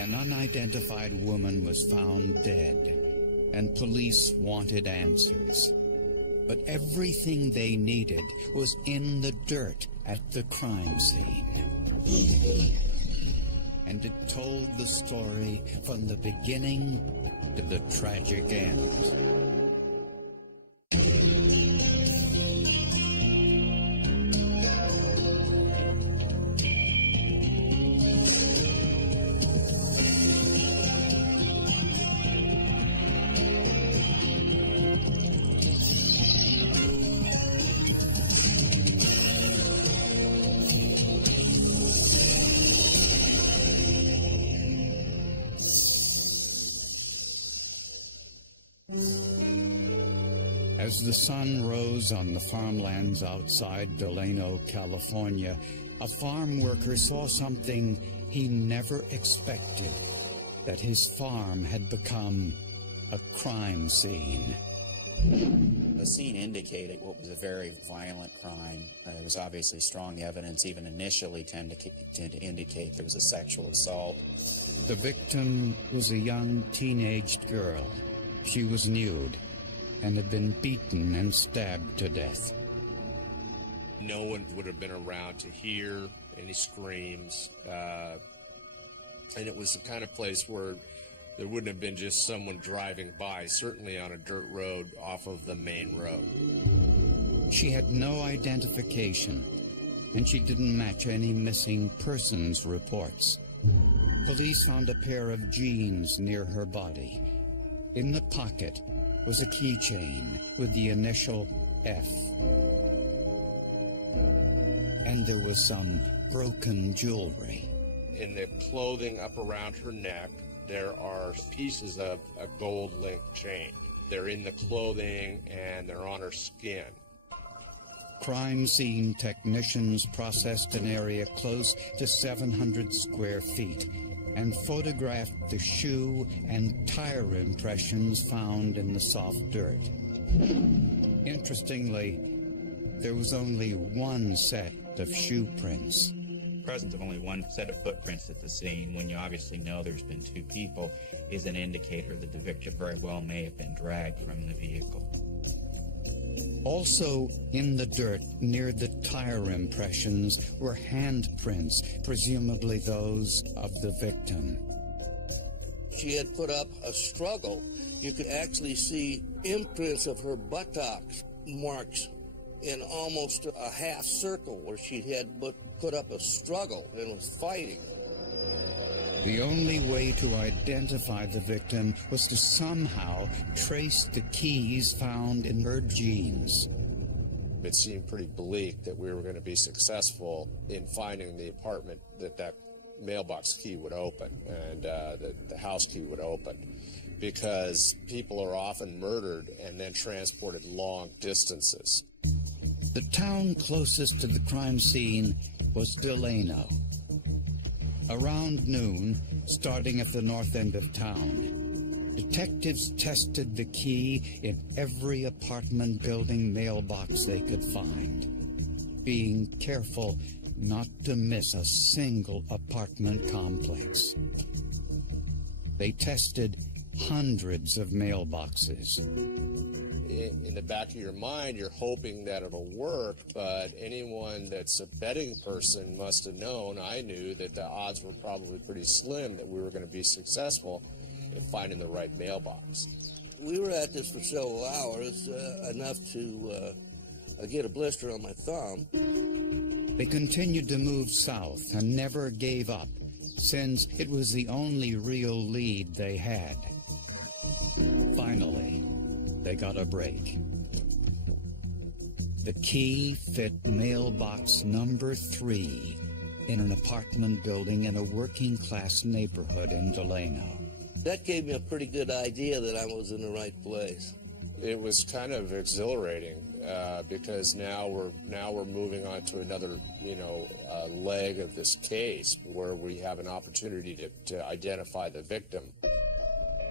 An unidentified woman was found dead, and police wanted answers. But everything they needed was in the dirt at the crime scene. And it told the story from the beginning to the tragic end. As the sun rose on the farmlands outside Delano, California, a farm worker saw something he never expected, that his farm had become a crime scene. The scene indicated what was a very violent crime. There was obviously strong evidence, even initially, to indicate there was a sexual assault. The victim was a young teenaged girl. She was nude and had been beaten and stabbed to death. No one would have been around to hear any screams, and it was the kind of place where there wouldn't have been just someone driving by, certainly on a dirt road off of the main road. She had no identification, and she didn't match any missing persons reports. Police found a pair of jeans near her body. In the pocket was a keychain with the initial F. And there was some broken jewelry. In the clothing up around her neck, there are pieces of a gold link chain. They're in the clothing and they're on her skin. Crime scene technicians processed an area close to 700 square feet and photographed the shoe and tire impressions found in the soft dirt. Interestingly, there was only one set of shoe prints. The presence of only one set of footprints at the scene, when you obviously know there's been two people, is an indicator that the victim very well may have been dragged from the vehicle. Also in the dirt near the tire impressions were handprints, presumably those of the victim. She had put up a struggle. You could actually see imprints of her buttocks marks in almost a half circle where she had put up a struggle and was fighting. The only way to identify the victim was to somehow trace the keys found in her jeans. It seemed pretty bleak that we were going to be successful in finding the apartment that mailbox key would open and the house key would open, because people are often murdered and then transported long distances. The town closest to the crime scene was Delano. Around noon, starting at the north end of town, detectives tested the key in every apartment building mailbox they could find, being careful not to miss a single apartment complex. They tested hundreds of mailboxes. In the back of your mind, you're hoping that it'll work, but anyone that's a betting person must have known, I knew, that the odds were probably pretty slim that we were going to be successful in finding the right mailbox. We were at this for several hours, enough to get a blister on my thumb. They continued to move south and never gave up, since it was the only real lead they had. Finally, they got a break. The key fit mailbox number 3 in an apartment building in a working-class neighborhood in Delano. That gave me a pretty good idea that I was in the right place. It was kind of exhilarating because now we're moving on to another leg of this case where we have an opportunity to identify the victim.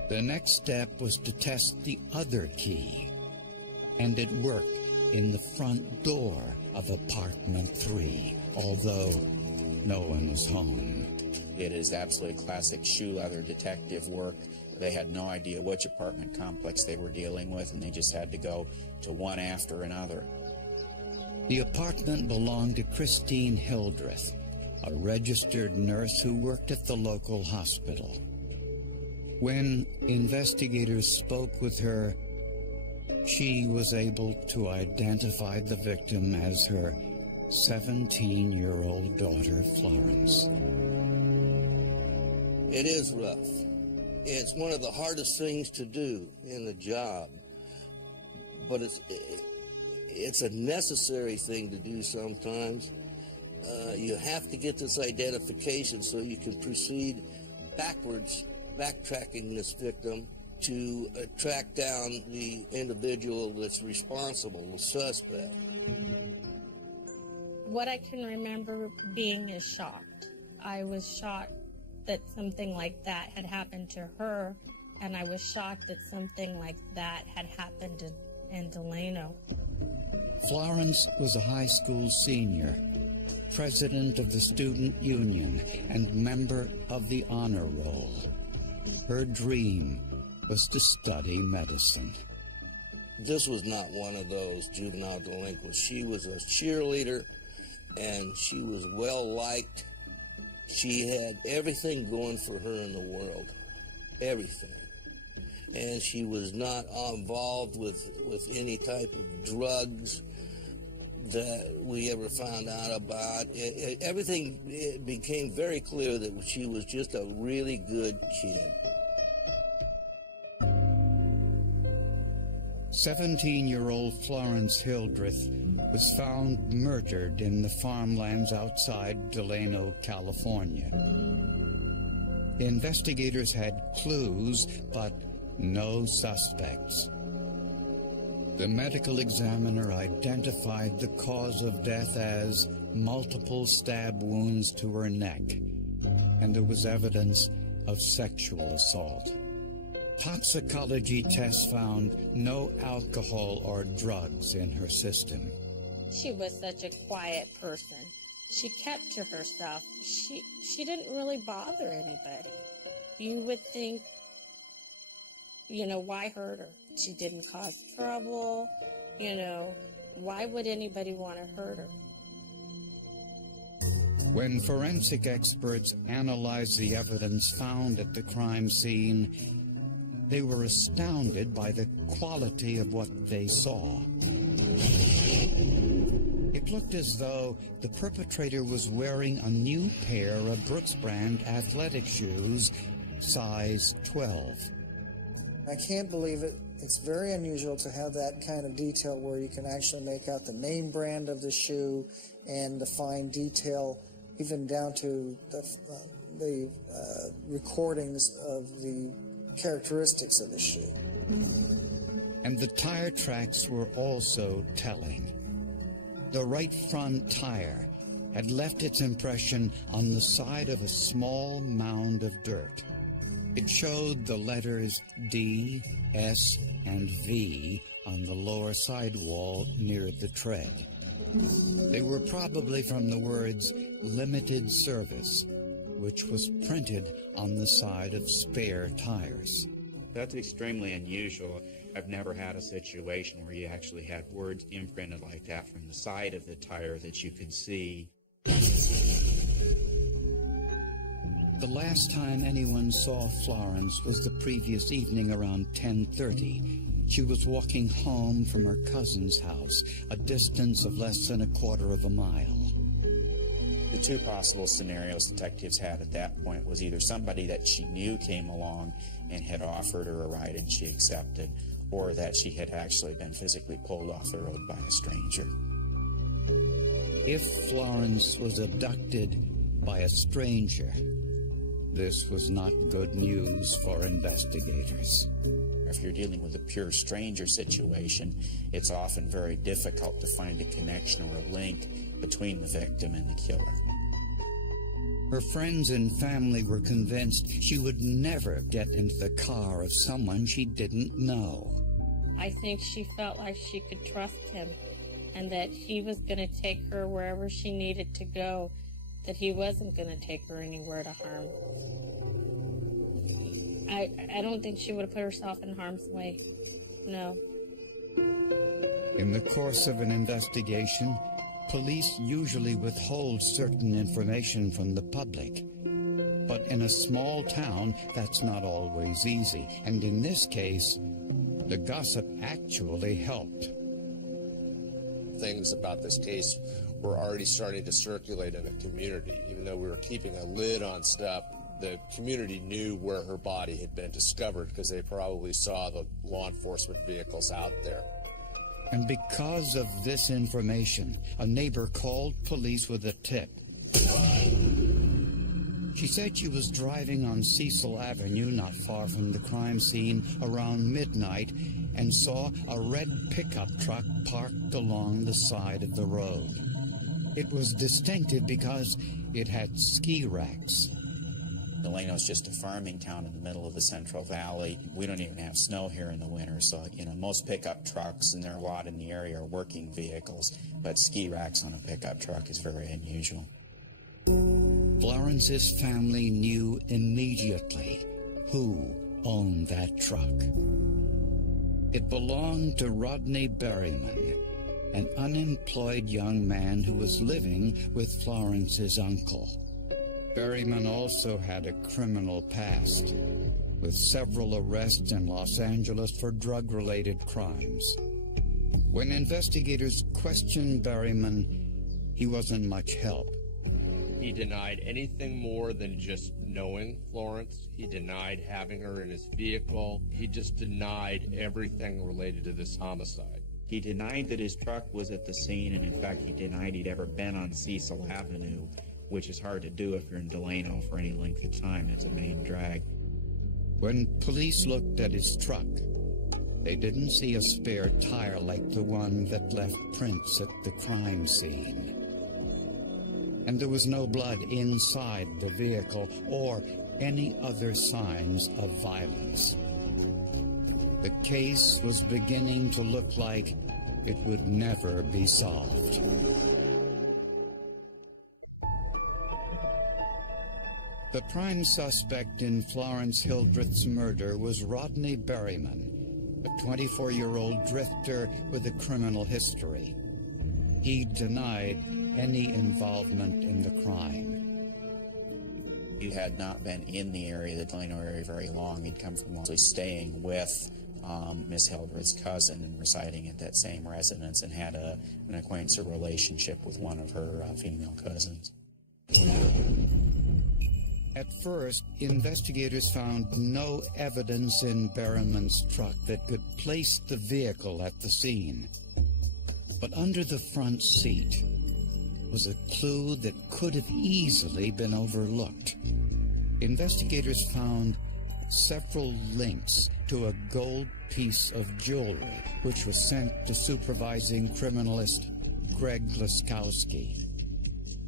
The next step was to test the other key, and it worked in the front door of apartment 3, although no one was home. It is absolutely classic shoe leather detective work. They had no idea which apartment complex they were dealing with, and they just had to go to one after another. The apartment belonged to Christine Hildreth, a registered nurse who worked at the local hospital. When investigators spoke with her, she was able to identify the victim as her 17-year-old daughter, Florence. It is rough. It's one of the hardest things to do in the job, but it's a necessary thing to do sometimes. You have to get this identification so you can proceed backwards, backtracking this victim to track down the individual that's responsible, the suspect. What I can remember being is shocked. I was shocked that something like that had happened to her, and I was shocked that something like that had happened in Delano. Florence was a high school senior, president of the student union, and member of the honor roll. Her dream was to study medicine. This was not one of those juvenile delinquents. She was a cheerleader, and she was well-liked. She had everything going for her in the world, everything. And she was not involved with any type of drugs that we ever found out about. It became very clear that she was just a really good kid. 17-year-old Florence Hildreth was found murdered in the farmlands outside Delano, California. Investigators had clues, but no suspects. The medical examiner identified the cause of death as multiple stab wounds to her neck, and there was evidence of sexual assault. Toxicology tests found no alcohol or drugs in her system. She was such a quiet person. She kept to herself. She didn't really bother anybody. You would think, why hurt her? She didn't cause trouble. Why would anybody want to hurt her? When forensic experts analyzed the evidence found at the crime scene, they were astounded by the quality of what they saw. It looked as though the perpetrator was wearing a new pair of Brooks brand athletic shoes, size 12. I can't believe it. It's very unusual to have that kind of detail where you can actually make out the name brand of the shoe and the fine detail, even down to the recordings of the characteristics of the shoe. And the tire tracks were also telling. The right front tire had left its impression on the side of a small mound of dirt. It showed the letters D, S, and V on the lower sidewall near the tread. They were probably from the words limited service, which was printed on the side of spare tires. That's extremely unusual. I've never had a situation where you actually had words imprinted like that from the side of the tire that you could see. The last time anyone saw Florence was the previous evening around 10:30. She was walking home from her cousin's house, a distance of less than a quarter of a mile. The two possible scenarios detectives had at that point was either somebody that she knew came along and had offered her a ride and she accepted, or that she had actually been physically pulled off the road by a stranger. If Florence was abducted by a stranger, this was not good news for investigators. If you're dealing with a pure stranger situation, it's often very difficult to find a connection or a link between the victim and the killer. Her friends and family were convinced she would never get into the car of someone she didn't know. I think she felt like she could trust him and that he was going to take her wherever she needed to go that he wasn't going to take her anywhere to harm. I don't think she would have put herself in harm's way. No. In the course of an investigation, police usually withhold certain information from the public. But in a small town, that's not always easy. And in this case, the gossip actually helped. Things about this case were already starting to circulate in the community. Even though we were keeping a lid on stuff, the community knew where her body had been discovered because they probably saw the law enforcement vehicles out there. And because of this information, a neighbor called police with a tip. She said she was driving on Cecil Avenue, not far from the crime scene, around midnight, and saw a red pickup truck parked along the side of the road. It was distinctive because it had ski racks. Delano's just a farming town in the middle of the Central Valley. We don't even have snow here in the winter, so, most pickup trucks, and there are a lot in the area, are working vehicles, but ski racks on a pickup truck is very unusual. Florence's family knew immediately who owned that truck. It belonged to Rodney Berryman, an unemployed young man who was living with Florence's uncle. Berryman also had a criminal past, with several arrests in Los Angeles for drug-related crimes. When investigators questioned Berryman, he wasn't much help. He denied anything more than just knowing Florence. He denied having her in his vehicle. He just denied everything related to this homicide. He denied that his truck was at the scene, and in fact, he denied he'd ever been on Cecil Avenue, which is hard to do if you're in Delano for any length of time. It's a main drag. When police looked at his truck, they didn't see a spare tire like the one that left prints at the crime scene. And there was no blood inside the vehicle or any other signs of violence. The case was beginning to look like it would never be solved. The prime suspect in Florence Hildreth's murder was Rodney Berryman, a 24-year-old drifter with a criminal history. He denied any involvement in the crime. He had not been in the area, the Delano area, very long. He'd come from mostly staying with Miss Hildreth's cousin and residing at that same residence, and had an acquaintance or relationship with one of her female cousins. At first, investigators found no evidence in Berryman's truck that could place the vehicle at the scene. But under the front seat was a clue that could have easily been overlooked. Investigators found several links to a gold piece of jewelry, which was sent to supervising criminalist Greg Laskowski.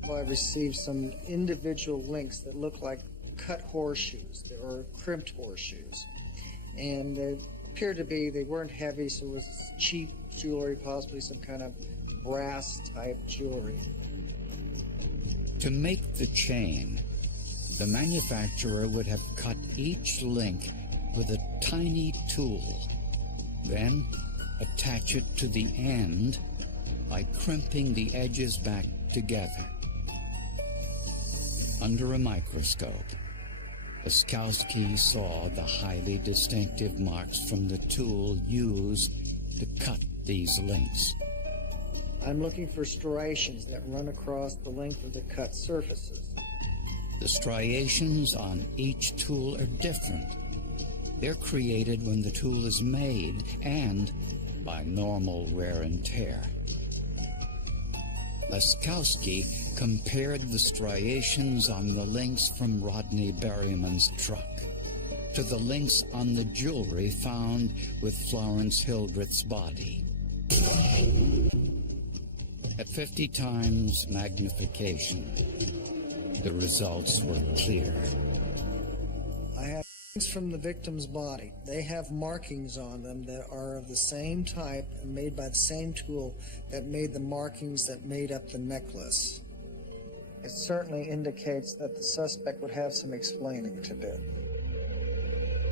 I received some individual links that looked like cut horseshoes or crimped horseshoes. And they appeared to be, they weren't heavy, so it was cheap jewelry, possibly some kind of brass-type jewelry. To make the chain, the manufacturer would have cut each link with a tiny tool, then attach it to the end by crimping the edges back together. Under a microscope, Laskowski saw the highly distinctive marks from the tool used to cut these links. I'm looking for striations that run across the length of the cut surfaces. The striations on each tool are different. They're created when the tool is made and by normal wear and tear. Laskowski compared the striations on the links from Rodney Berryman's truck to the links on the jewelry found with Florence Hildreth's body. At 50 times magnification, the results were clear. I have things from the victim's body. They have markings on them that are of the same type and made by the same tool that made the markings that made up the necklace. It certainly indicates that the suspect would have some explaining to do.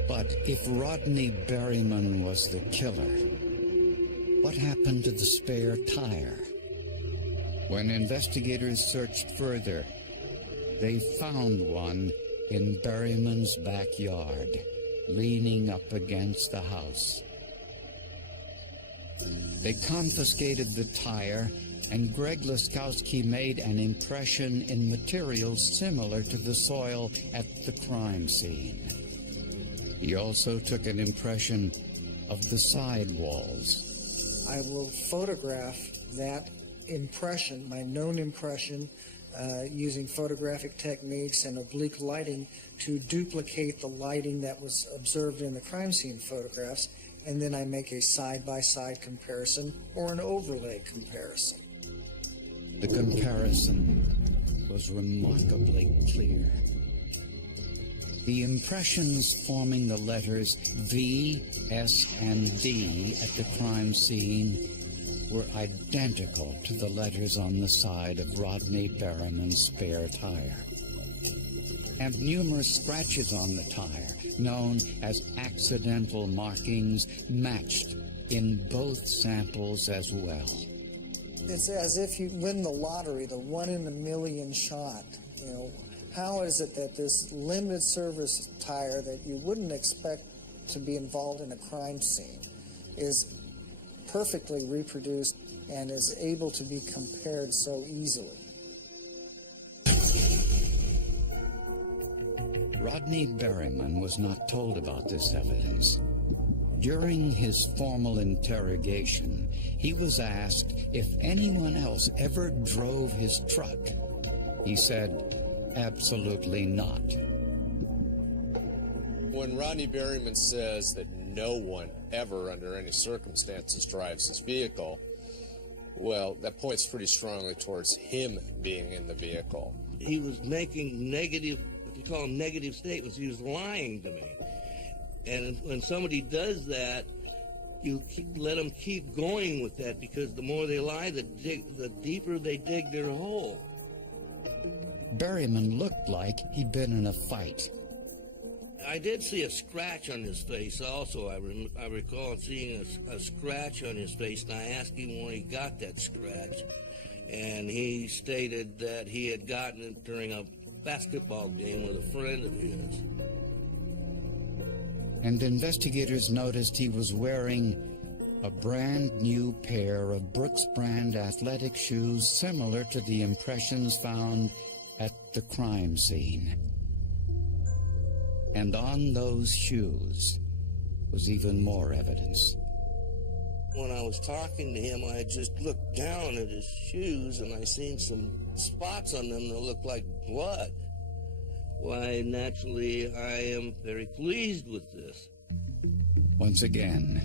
But if Rodney Berryman was the killer, what happened to the spare tire? When investigators searched further, they found one in Berryman's backyard, leaning up against the house. They confiscated the tire, and Greg Laskowski made an impression in materials similar to the soil at the crime scene. He also took an impression of the side walls. I will photograph that impression, my known impression, using photographic techniques and oblique lighting to duplicate the lighting that was observed in the crime scene photographs, and then I make a side-by-side comparison or an overlay comparison. The comparison was remarkably clear. The impressions forming the letters V, S, and D at the crime scene were identical to the letters on the side of Rodney Berryman's spare tire. And numerous scratches on the tire, known as accidental markings, matched in both samples as well. It's as if you win the lottery, the 1 in a million shot. You know, how is it that this limited service tire that you wouldn't expect to be involved in a crime scene is perfectly reproduced and is able to be compared so easily? Rodney Berryman was not told about this evidence. During his formal interrogation, he was asked if anyone else ever drove his truck. He said, absolutely not. When Rodney Berryman says that no one ever under any circumstances drives his vehicle, well, that points pretty strongly towards him being in the vehicle. He was making negative, if you call them negative statements, he was lying to me. And when somebody does that, you let them keep going with that, because the more they lie, the deeper they dig their hole. Berryman looked like he'd been in a fight. I did see a scratch on his face also. I recall seeing a scratch on his face, and I asked him where he got that scratch. And he stated that he had gotten it during a basketball game with a friend of his. And investigators noticed he was wearing a brand new pair of Brooks brand athletic shoes similar to the impressions found at the crime scene. And on those shoes was even more evidence. When I was talking to him, I just looked down at his shoes and I seen some spots on them that looked like blood. Why, naturally, I am very pleased with this. Once again,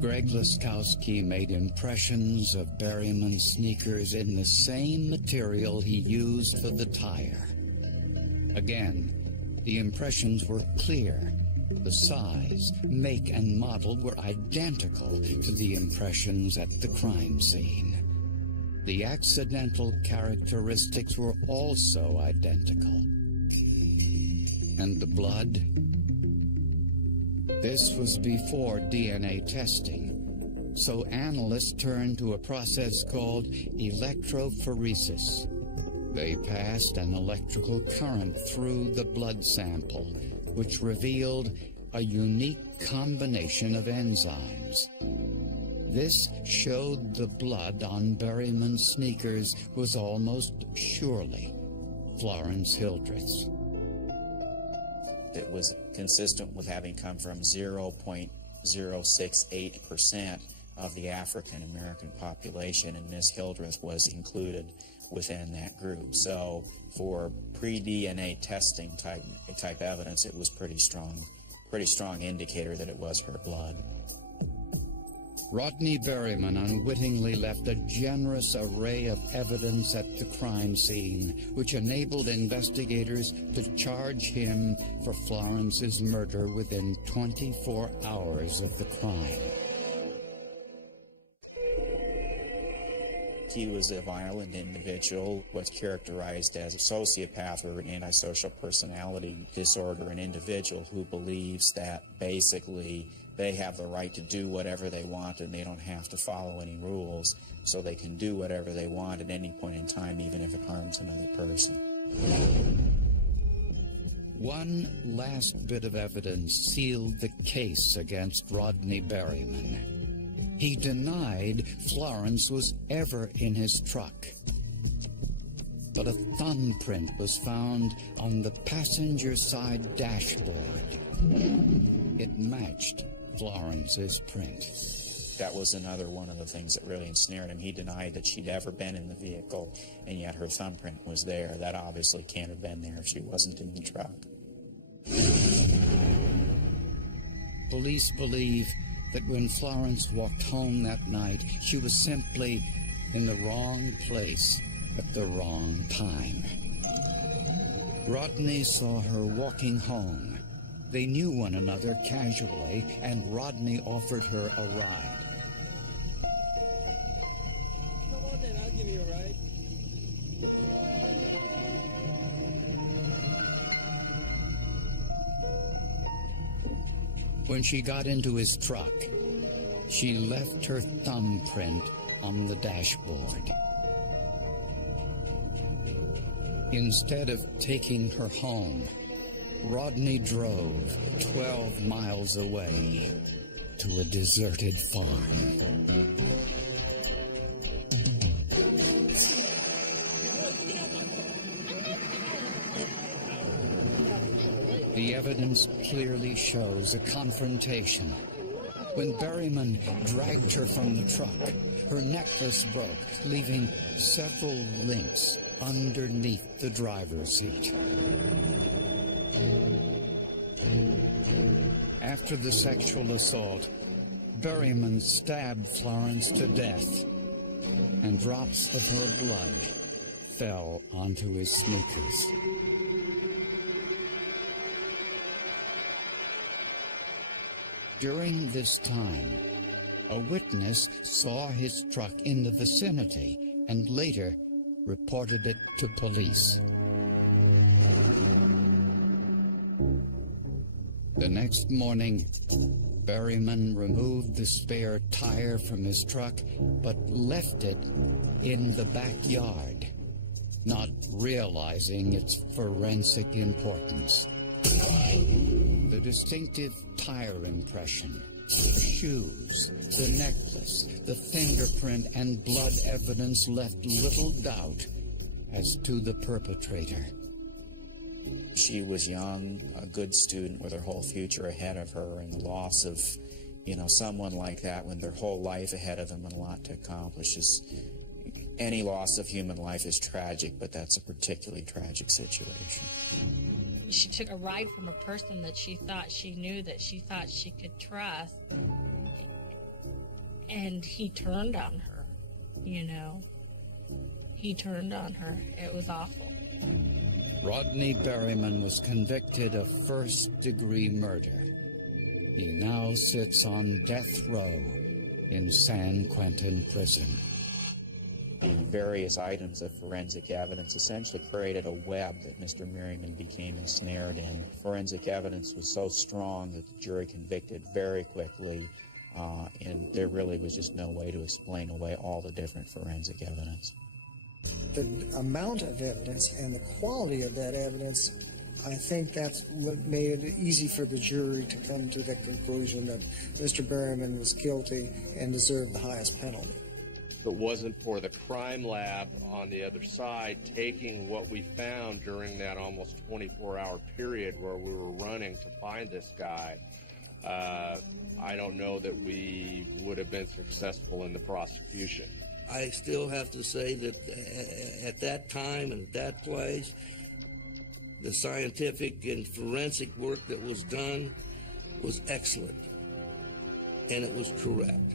Greg Laskowski made impressions of Berryman's sneakers in the same material he used for the tire. Again, the impressions were clear. The size, make, and model were identical to the impressions at the crime scene. The accidental characteristics were also identical. And the blood? This was before DNA testing, so analysts turned to a process called electrophoresis. They passed an electrical current through the blood sample, which revealed a unique combination of enzymes. This showed the blood on Berryman's sneakers was almost surely Florence Hildreth's. It was consistent with having come from 0.068% of the African American population, and Miss Hildreth was included within that group. So for pre-DNA testing type evidence, it was pretty strong indicator that it was her blood. Rodney Berryman unwittingly left a generous array of evidence at the crime scene, which enabled investigators to charge him for Florence's murder within 24 hours of the crime. He was a violent individual, what's characterized as a sociopath or an antisocial personality disorder, an individual who believes that basically they have the right to do whatever they want and they don't have to follow any rules, so they can do whatever they want at any point in time, even if it harms another person. One last bit of evidence sealed the case against Rodney Berryman. He denied Florence was ever in his truck. But a thumbprint was found on the passenger side dashboard. It matched Florence's print. That was another one of the things that really ensnared him. He denied that she'd ever been in the vehicle, and yet her thumbprint was there. That obviously can't have been there if she wasn't in the truck. Police believe that when Florence walked home that night, she was simply in the wrong place at the wrong time. Rodney saw her walking home. They knew one another casually, and Rodney offered her a ride. Come on then, I'll give you a ride. When she got into his truck, she left her thumbprint on the dashboard. Instead of taking her home, Rodney drove 12 miles away to a deserted farm. The evidence clearly shows a confrontation. When Berryman dragged her from the truck, her necklace broke, leaving several links underneath the driver's seat. After the sexual assault, Berryman stabbed Florence to death, and drops of her blood fell onto his sneakers. During this time, a witness saw his truck in the vicinity and later reported it to police. The next morning, Berryman removed the spare tire from his truck, but left it in the backyard, not realizing its forensic importance. The distinctive tire impression, the shoes, the necklace, the fingerprint, and blood evidence left little doubt as to the perpetrator. She was young, a good student with her whole future ahead of her, and the loss of, someone like that when their whole life ahead of them and a lot to accomplish is, any loss of human life is tragic, but that's a particularly tragic situation. She took a ride from a person that she thought she knew, that she thought she could trust, and he turned on her, He turned on her. It was awful. Rodney Berryman was convicted of first-degree murder. He now sits on death row in San Quentin Prison. The various items of forensic evidence essentially created a web that Mr. Berryman became ensnared in. Forensic evidence was so strong that the jury convicted very quickly, and there really was just no way to explain away all the different forensic evidence. The amount of evidence and the quality of that evidence, I think that's what made it easy for the jury to come to the conclusion that Mr. Berryman was guilty and deserved the highest penalty. If it wasn't for the crime lab on the other side taking what we found during that almost 24-hour period where we were running to find this guy, I don't know that we would have been successful in the prosecution. I still have to say that at that time and at that place, the scientific and forensic work that was done was excellent, and it was correct.